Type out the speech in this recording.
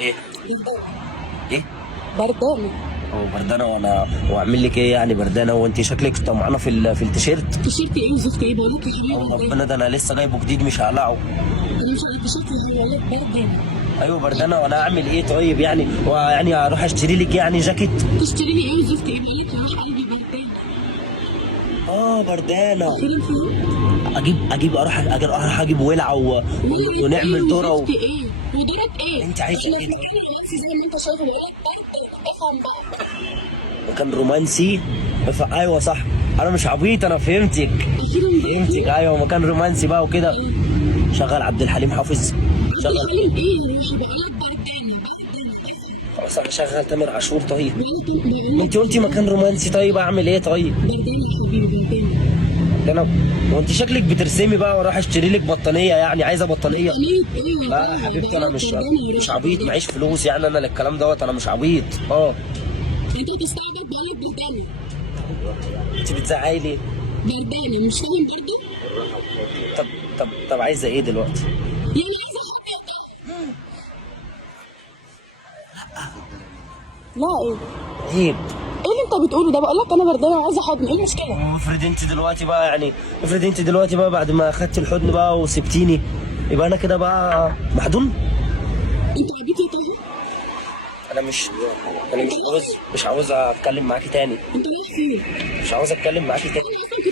ايه؟ بردانة. ايه؟ بردانة. هو بردانه واعمل لك ايه يعني بردانه؟ وانت شكلك طمعانه في التيشيرت. تيشيرت ايه وزفت ايه؟ بقول لك يا حبيبي او بردانة. ربنا، ده انا لسه جايبه جديد مش هقلعه. انا مش على التيشيرت، هقول لك بردانة. ايوه بردانه، وانا اعمل ايه طيب يعني؟ ويعني اروح اشتري لك يعني جاكيت؟ تشتري لي ايه وزفت ايه؟ بقول لك يا روح قلبي بردانة. اه بردانه. اخيرا فهمت. اروح اجيب ولعه ولعت ايه ونعمل ذره وزفت ايه ودورك ايه؟ انت عايزه احنا ايه في طيب؟ مكان رومانسي زي ما انت شايف، بقول لك بردانة، افهم بقى. مكان رومانسي؟ ايوه صح، انا مش عبيط، انا فهمتك. اخيرا بقى فهمتك، ايوه مكان رومانسي بقى وكده. أيوة. شغل عبد الحليم حافظ. عبد شغل. الحليم ايه يا روحي؟ بقول لك بردانة بردانة، افهم. خلاص انا شغل تامر عاشور طيب. بقول انت لك قلتي مكان رومانسي، طيب اعمل ايه طيب؟ بردانة يا حبيبي بردانة. ده انا. وانت شكلك بترسمي بقى واروح اشتري لك بطانيه، يعني عايزه بطانيه؟ بطانية ايه؟ لا يا حبيبتي، انا بردانة يا مش روحي عبيط، بردانة. معيش فلوس يعني انا للكلام دوت، انا مش عبيط. انت بتستعبط، بقول لك بردانة. انت بتزعقي ليه؟ بردانة مش فاهم برضه؟ طب طب عايزه ايه دلوقتي؟ يعني عايزة حاجة. لا ايه؟ عيب. ايه اللي انت بتقوله ده؟ بقول لك انا بردانة وعايزة حضن، ايه المشكلة؟ افرض انت دلوقتي بقى بعد ما اخدت الحضن بقى وسبتيني، يبقى انا كده بقى محضون؟ انت عبيط يا طه؟ انا مش عاوز اتكلم معاكي تاني. انت رايح فين؟ مش عاوز اتكلم معاكي انا تاني. اصلا